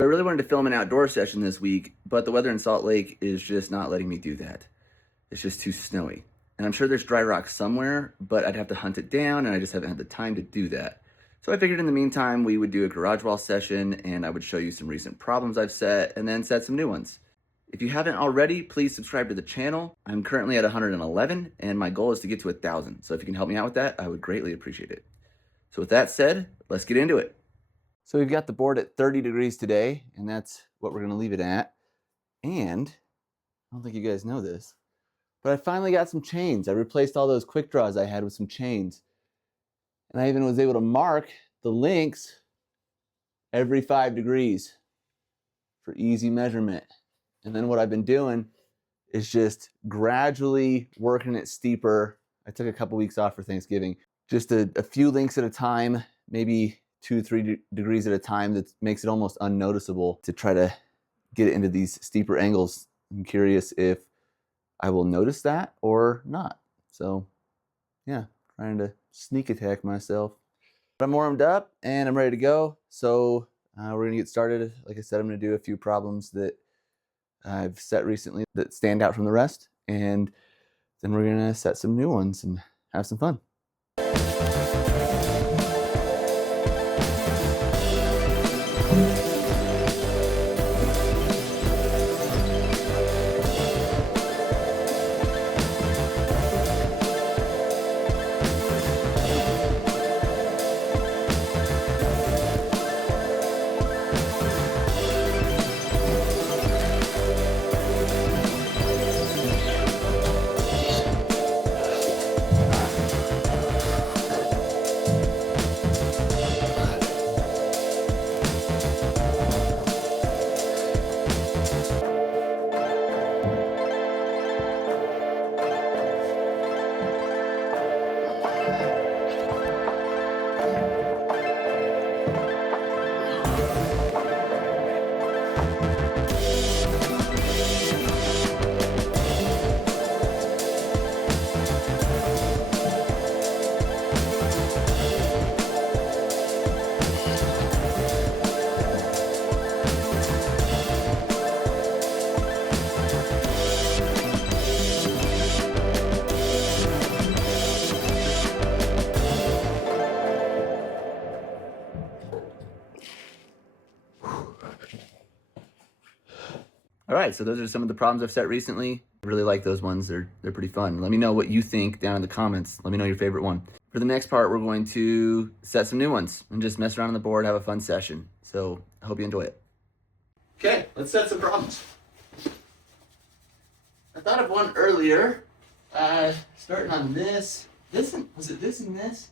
I really wanted to film an outdoor session this week, but the weather in Salt Lake is just not letting me do that. It's just too snowy. And I'm sure there's dry rock somewhere, but I'd have to hunt it down, and I just haven't had the time to do that. So I figured in the meantime, we would do a garage wall session, and I would show you some recent problems I've set, and then set some new ones. If you haven't already, please subscribe to the channel. I'm currently at 111, and my goal is to get to 1,000. So if you can help me out with that, I would greatly appreciate it. So with that said, let's get into it. So we've got the board at 30 degrees today, and that's what we're gonna leave it at. And I don't think you guys know this, but I finally got some chains. I replaced all those quick draws I had with some chains. And I even was able to mark the links every 5 degrees for easy measurement. And then what I've been doing is just gradually working it steeper. I took a couple weeks off for Thanksgiving. Just a few links at a time, maybe 2-3 degrees at a time. That makes it almost unnoticeable to try to get it into these steeper angles. I'm curious if I will notice that or not. So yeah, trying to sneak attack myself. But I'm warmed up and I'm ready to go. So we're gonna get started. Like I said, I'm gonna do a few problems that I've set recently that stand out from the rest. And then we're gonna set some new ones and have some fun. All right, so those are some of the problems I've set recently. I really like those ones. They're pretty fun. Let me know what you think down in the comments. Let me know your favorite one. For the next part, we're going to set some new ones and just mess around on the board, have a fun session. So I hope you enjoy it. Okay, let's set some problems. I thought of one earlier, starting on this. Was it this and this?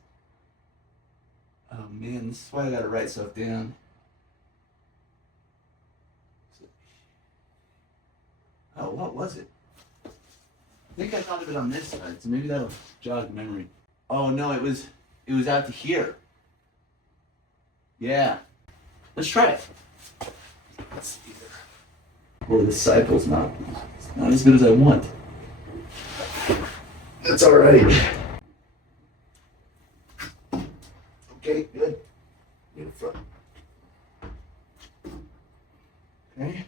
Oh man, this is why I gotta write stuff down. Oh, what was it? I think I thought of it on this side, so maybe that'll jog memory. Oh no, it was out to here. Yeah. Let's try it. Let's see here. Boy, the cycle's not as good as I want. That's alright. Okay, good. In front. Okay.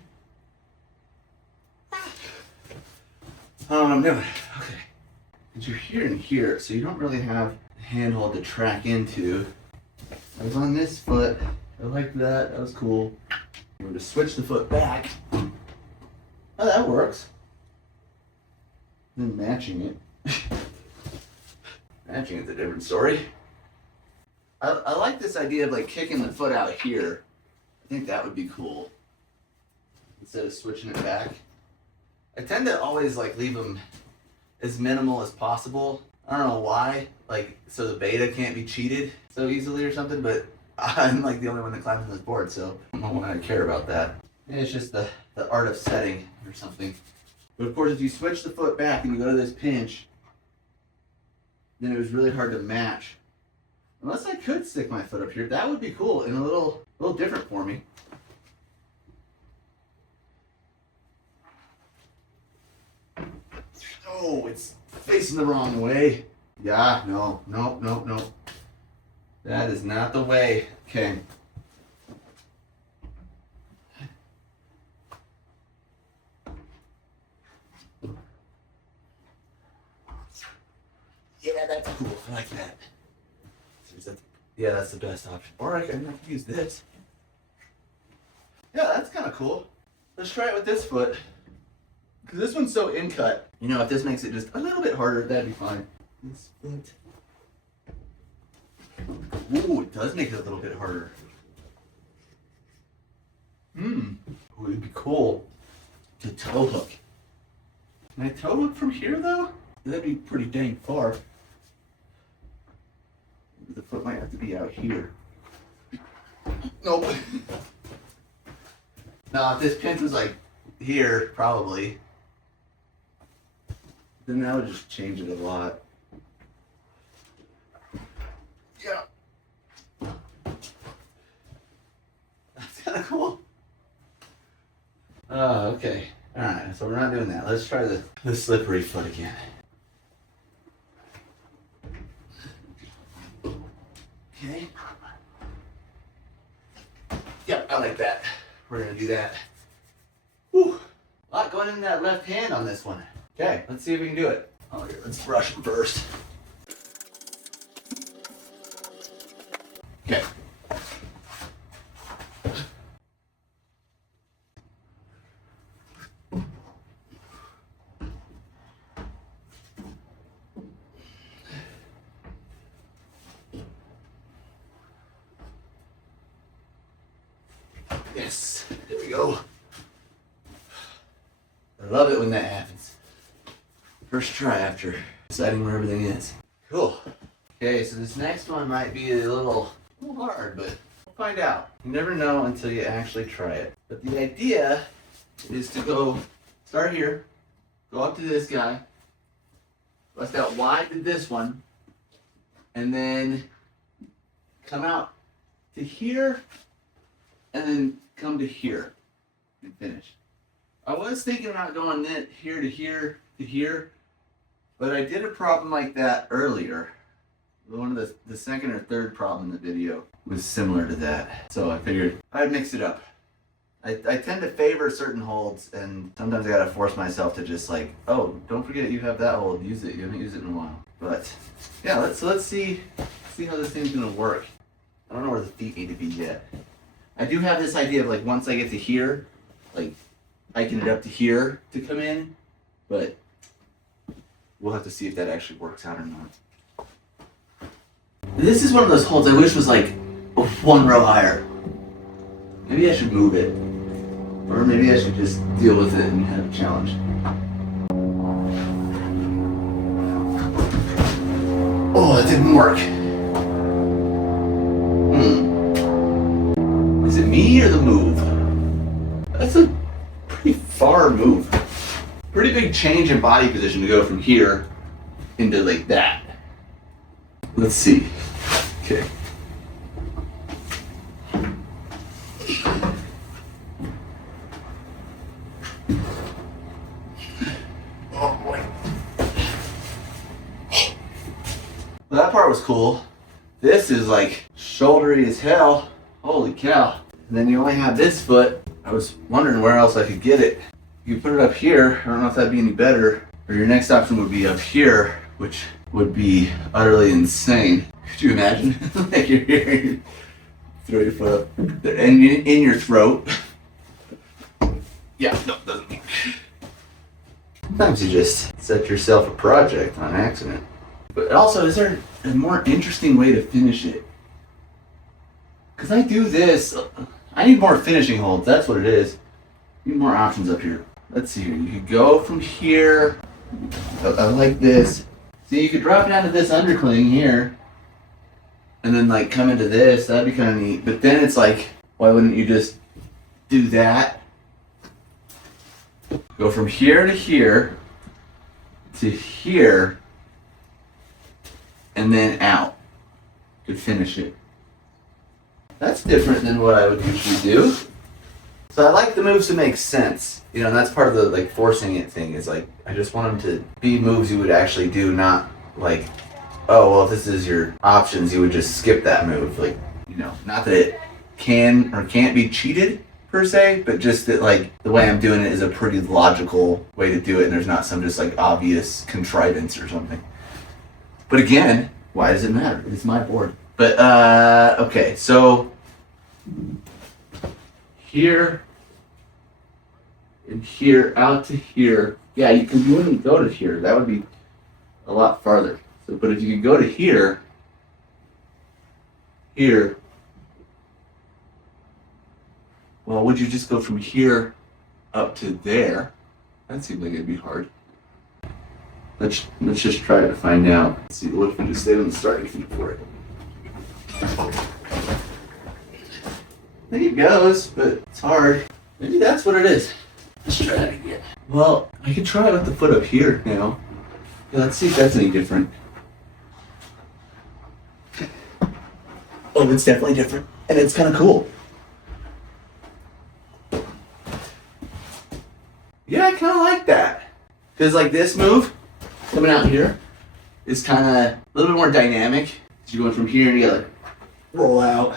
I don't know what I'm doing. Okay. Because you're here and here, so you don't really have a handhold to track into. I was on this foot. I liked that. That was cool. I'm going to switch the foot back. Oh, that works. Then matching it. Matching it's a different story. I like this idea of like kicking the foot out here. I think that would be cool. Instead of switching it back. I tend to always like leave them as minimal as possible. I don't know why, like so the beta can't be cheated so easily or something, but I'm like the only one that climbs on this board, so I don't know why I care about that. Maybe it's just the art of setting or something. But of course, if you switch the foot back and you go to this pinch, then it was really hard to match. Unless I could stick my foot up here, that would be cool and a little different for me. Oh, it's facing the wrong way. Yeah, no. That is not the way. Okay. Yeah, that's cool. I like that. Yeah, that's the best option. Or I can use this. Yeah, that's kind of cool. Let's try it with this foot. Because this one's so in-cut. You know, if this makes it just a little bit harder, that'd be fine. This foot. Ooh, it does make it a little bit harder. Ooh, it'd be cool to toe hook. Can I toe hook from here, though? That'd be pretty dang far. The foot might have to be out here. Nope. No, if this pin was like here, probably, then that would just change it a lot. Yeah. That's kind of cool. Okay. Alright, so we're not doing that. Let's try the slippery foot again. Okay. Yep, I like that. We're gonna do that. Whew. A lot going in that left hand on this one. Okay, let's see if we can do it. Oh, here, let's brush them first. Okay. Yes, there we go. I love it when that happens. First try after deciding where everything is. Cool. Okay, so this next one might be a little hard, but we'll find out. You never know until you actually try it. But the idea is to start here, go up to this guy, bust out wide to this one, and then come out to here, and then come to here and finish. I was thinking about going here to here to here, but I did a problem like that earlier. One of the second or third problem in the video was similar to that. So I figured I'd mix it up. I tend to favor certain holds, and sometimes I gotta force myself to just like, oh, don't forget you have that hold, use it. You haven't used it in a while. But yeah, let's see how this thing's gonna work. I don't know where the feet need to be yet. I do have this idea of like once I get to here, like hiking it up to here to come in, but we'll have to see if that actually works out or not. This is one of those holds I wish was like one row higher. Maybe I should move it, or maybe I should just deal with it and have a challenge. Oh, it didn't work. Is it me or the move? That's a pretty far move. Pretty big change in body position to go from here into like that. Let's see. Okay. Oh boy. Well, that part was cool. This is like shouldery as hell. Holy cow. And then you only have this foot. I was wondering where else I could get it. You could put it up here. I don't know if that'd be any better. Or your next option would be up here, which would be utterly insane. Could you imagine? Like you're here, you throw your foot up and in your throat. Yeah, no, doesn't work. Sometimes you just set yourself a project on accident. But also, is there a more interesting way to finish it? Because I do this, I need more finishing holds, that's what it is. Need more options up here. Let's see here, you could go from here, I like this. See, you could drop down to this undercling here, and then like come into this, that'd be kind of neat. But then it's like, why wouldn't you just do that? Go from here to here, and then out to finish it. That's different than what I would usually do. So I like the moves to make sense. You know, and that's part of the like forcing it thing is like, I just want them to be moves you would actually do, not like, oh, well, if this is your options, you would just skip that move. Like, you know, not that it can or can't be cheated per se, but just that like the way I'm doing it is a pretty logical way to do it, and there's not some just like obvious contrivance or something. But again, why does it matter? It's my board. But, okay, so here and here out to here. Yeah, you wouldn't go to here. That would be a lot farther. So, but if you could go to here, well, would you just go from here up to there? That seems like it'd be hard. Let's just try to find out. Let's see, what if we just stay on the starting feet for it? I think it goes, but it's hard. Maybe that's what it is. Let's try that again. Well, I could try it with the foot up here now. Yeah, let's see if that's any different. Oh, it's definitely different. And it's kind of cool. Yeah, I kind of like that. Because like this move, coming out here, is kind of a little bit more dynamic. You're going from here and you gotta roll out.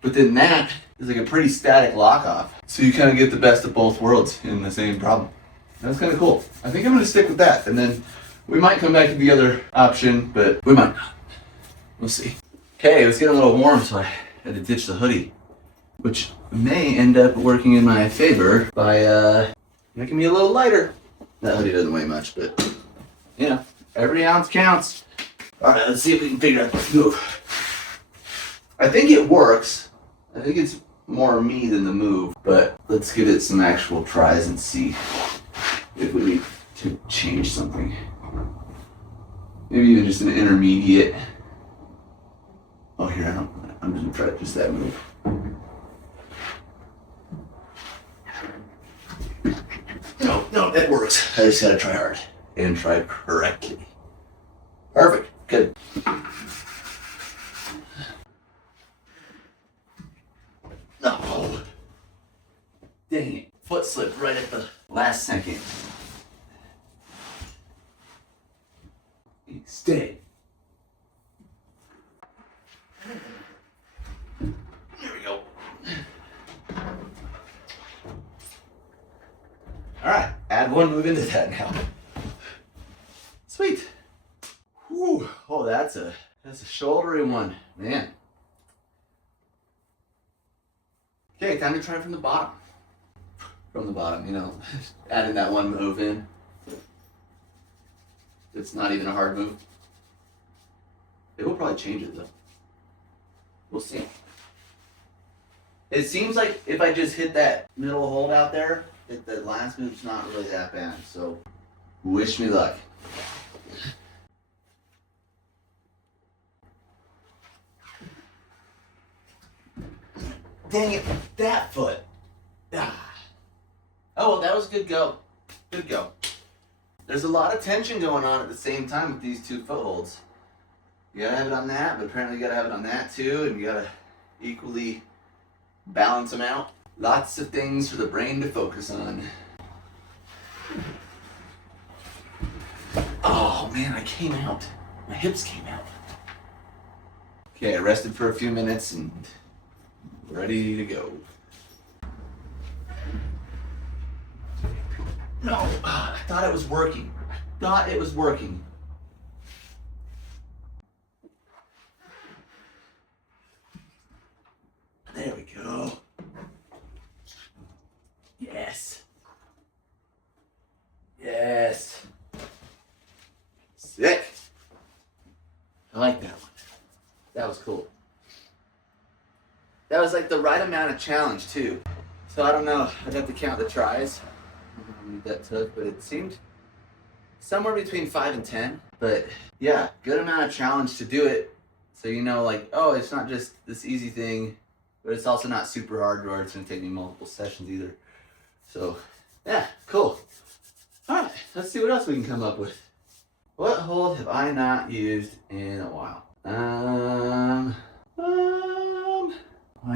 But then that is like a pretty static lock off. So you kind of get the best of both worlds in the same problem. That's kind of cool. I think I'm gonna stick with that. And then we might come back to the other option, but we might not. We'll see. Okay, it was getting a little warm, so I had to ditch the hoodie, which may end up working in my favor by making me a little lighter. That hoodie doesn't weigh much, but you know, every ounce counts. All right, let's see if we can figure out this move. I think it works. I think it's more me than the move, but let's give it some actual tries and see if we need to change something. Maybe even just an intermediate. Oh, here, I'm just gonna try just that move. No, that works. I just gotta try hard and try correctly. Perfect, good. No. Dang it, foot slipped right at the last second. Stay. There we go. All right, add one move into that now. Sweet. Whew. Oh, that's a shouldery one, man. Okay, time to try from the bottom. From the bottom, you know, adding that one move in. It's not even a hard move. It will probably change it though. We'll see. It seems like if I just hit that middle hold out there, that the last move's not really that bad. So, wish me luck. Dang it, that foot. Ah. Oh, well, that was a good go. Good go. There's a lot of tension going on at the same time with these two footholds. You gotta have it on that, but apparently you gotta have it on that too, and you gotta equally balance them out. Lots of things for the brain to focus on. Oh man, I came out. My hips came out. Okay, I rested for a few minutes and ready to go. No, I thought it was working. There we go. Yes. Yes. Sick. I like that one. That was cool. That was like the right amount of challenge too. So I don't know, I'd have to count the tries. I don't know how many that took, but it seemed somewhere between 5 and 10. But yeah, good amount of challenge to do it. So you know, like, oh, it's not just this easy thing, but it's also not super hard where it's gonna take me multiple sessions either. So yeah, cool. All right, let's see what else we can come up with. What hold have I not used in a while? Well,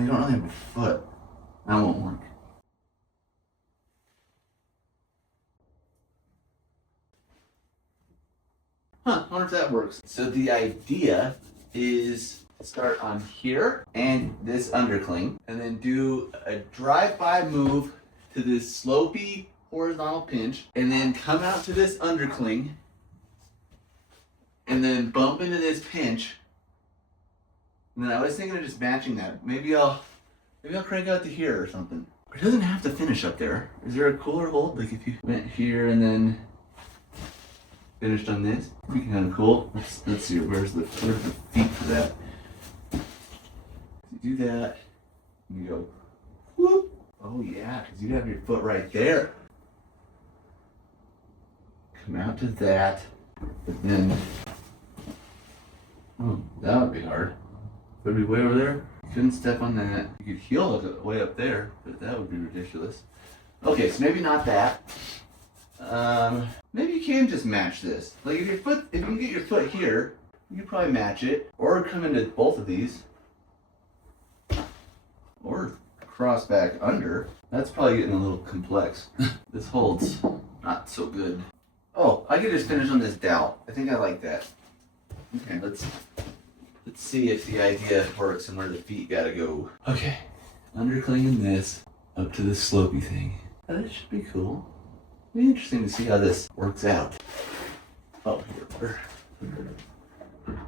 you don't really have a foot. That won't work. Huh, I wonder if that works. So the idea is start on here and this undercling, and then do a drive-by move to this slopey horizontal pinch, and then come out to this undercling, and then bump into this pinch. And then I was thinking of just matching that. Maybe I'll crank out to here or something. It doesn't have to finish up there. Is there a cooler hold? Like if you went here and then finished on this, it'd be kind of cool. Let's see, where's the feet for that? You do that, and you go, whoop. Oh yeah, because you'd have your foot right there. Come out to that, but then, oh, that would be hard. Would be way over there. Couldn't step on that. You could heel hook it way up there, but that would be ridiculous. Okay, so maybe not that. Maybe you can just match this. Like if you can get your foot here, you could probably match it, or come into both of these, or cross back under. That's probably getting a little complex. This holds not so good. Oh, I could just finish on this dowel. I think I like that. Okay, let's see if the idea works and where the feet gotta go. Okay, underclinging this up to this slopey thing. Oh, that should be cool. It'll be interesting to see how this works out. Oh, here.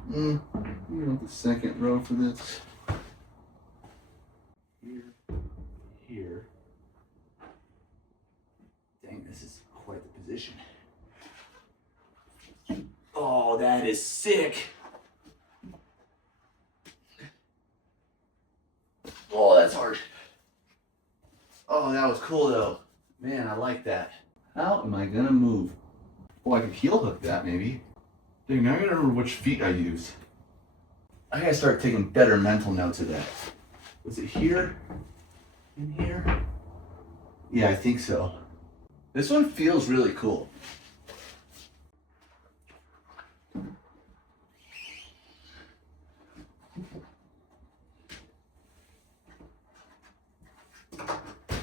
You want the second row for this? Here. Dang, this is quite the position. Oh, that is sick. Oh, that's hard. Oh, that was cool though. Man, I like that. How am I gonna move? Oh, I could heel hook that maybe. Dang, now I gotta remember which feet I used. I gotta start taking better mental notes of that. Was it here? In here? Yeah, I think so. This one feels really cool.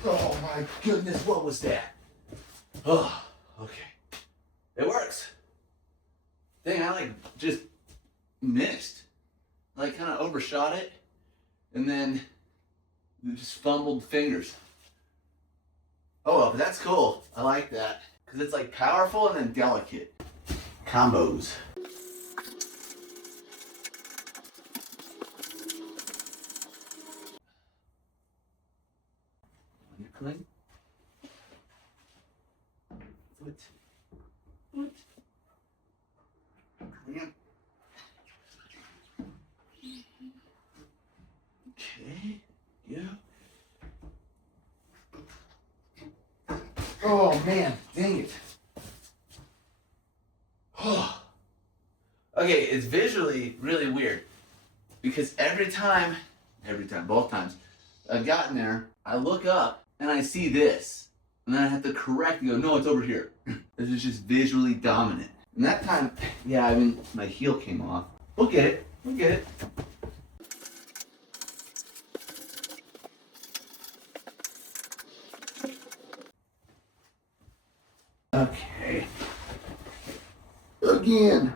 Oh my goodness, what was that? Oh, okay. It works. Dang, I just missed. Kind of overshot it and then just fumbled fingers. Oh well, but that's cool. I like that. Because it's powerful and then delicate. Combos. Undercling. Foot. Clamp. Okay. Yeah. Oh man, dang it. Oh. Okay, it's visually really weird because both times I've gotten there, I look up and I see this, and then I have to correct and go, no, it's over here. This is just visually dominant. And that time, yeah, I mean, my heel came off. We'll get it. We'll get it. Okay. Again.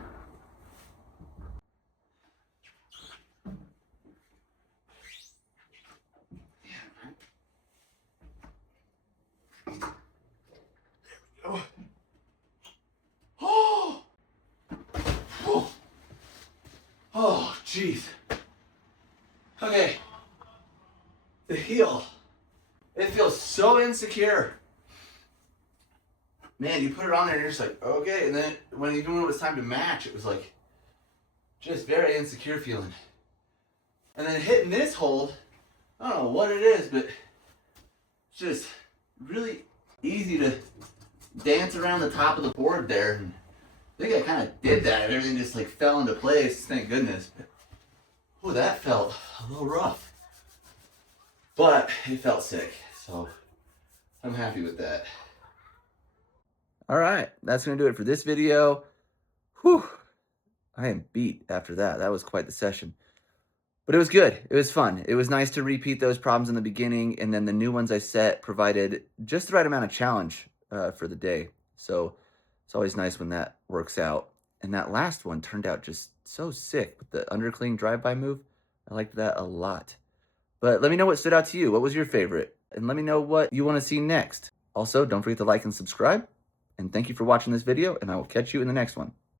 There we go. Oh! Oh! Oh, jeez. Okay. The heel. It feels so insecure. Man, you put it on there and you're just like, okay. And then even when it was time to match, it was just very insecure feeling. And then hitting this hold, I don't know what it is, but it's just really easy to dance around the top of the board there. And I think I kind of did that. Everything just fell into place, thank goodness. Oh, that felt a little rough. But it felt sick, so I'm happy with that. All right, that's going to do it for this video. Whew, I am beat after that. That was quite the session. But it was good. It was fun. It was nice to repeat those problems in the beginning, and then the new ones I set provided just the right amount of challenge for the day. So it's always nice when that works out. And that last one turned out just so sick with the undercling drive-by move. I liked that a lot. But let me know what stood out to you. What was your favorite? And let me know what you want to see next. Also, don't forget to like and subscribe. And thank you for watching this video, and I will catch you in the next one.